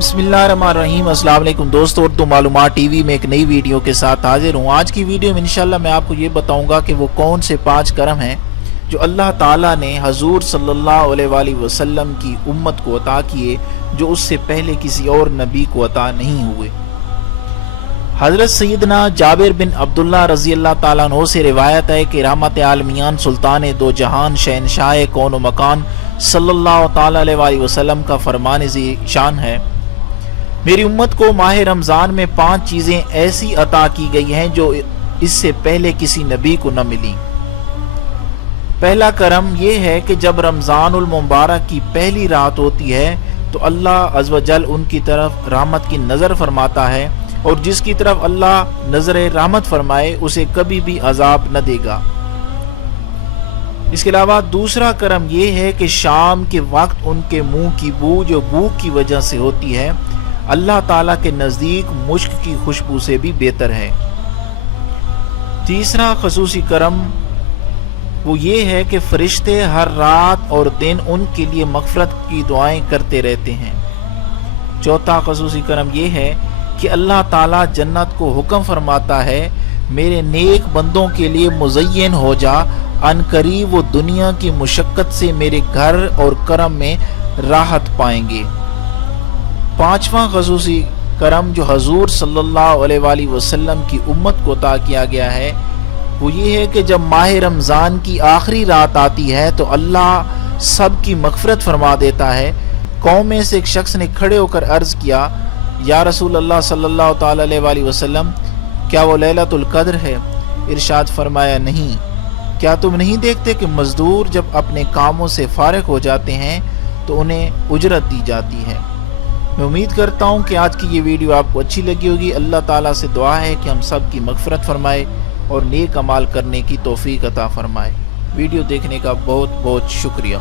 बिस्मिल्लाहिर्रहमानिर्रहीम। अस्सलाम वालेकुम दोस्तों, उर्दू मालूमात टीवी में एक नई वीडियो के साथ हाजिर हूँ। आज की वीडियो में इंशाल्लाह मैं आपको ये बताऊंगा कि वो कौन से 5 करम हैं जो अल्लाह ताला ने हजूर सल्लल्लाहु अलैहि वसल्लम की उम्मत को अता किए, जो उससे पहले किसी और नबी को अता नहीं हुए। हज़रत सैयदना जाबिर बिन अब्दुल्लाह रज़ी अल्लाह ताला अन्हु से रिवायत है कि रहमत आलमियान सुल्तान दो जहान शहनशाह कौन व मकान सल्लल्लाहु ताला अलैहि वसल्लम का फरमान शान है, मेरी उम्मत को माह रमज़ान में 5 चीज़ें ऐसी अता की गई हैं जो इससे पहले किसी नबी को न मिली। पहला करम ये है कि जब रमज़ानुल मुबारक की पहली रात होती है तो अल्लाह अज़्ज़ व जल उनकी तरफ रहमत की नज़र फरमाता है, और जिसकी तरफ अल्लाह नज़र रहमत फरमाए उसे कभी भी अजाब न देगा। इसके अलावा दूसरा करम ये है कि शाम के वक्त उनके मुंह की बू जो भूख की वजह से होती है, अल्लाह ताला के नज़दीक मुश्क की खुशबू से भी बेहतर है। तीसरा खसूसी करम वो ये है कि फरिश्ते हर रात और दिन उनके लिए मग़फ़िरत की दुआएं करते रहते हैं। चौथा खसूसी करम ये है कि अल्लाह ताला जन्नत को हुक्म फरमाता है, मेरे नेक बंदों के लिए मुज़य्यन हो जा, अनकरीब वो दुनिया की मुशक्क़त से मेरे घर और करम में राहत पाएंगे। पांचवा खसूसी करम जो हजूर सल्लल्लाहु अलैहि वसल्लम की उम्मत को अता किया गया है वो ये है कि जब माह रमज़ान की आखिरी रात आती है तो अल्लाह सब की मग़फ़िरत फरमा देता है। कौम में से एक शख्स ने खड़े होकर अर्ज़ किया, या रसूल अल्लाह सल्लल्लाहु ताला अलैहि वसल्लम, क्या वो लैलतुल क़द्र है? इरशाद फरमाया, नहीं। क्या तुम नहीं देखते कि मज़दूर जब अपने कामों से फारिग हो जाते हैं तो उन्हें उजरत दी जाती है। मैं उम्मीद करता हूँ कि आज की ये वीडियो आपको अच्छी लगी होगी। अल्लाह ताला से दुआ है कि हम सब की मग़फ़िरत फरमाए और नेक अमाल करने की तौफ़ीक़ अता फरमाए। वीडियो देखने का बहुत बहुत शुक्रिया।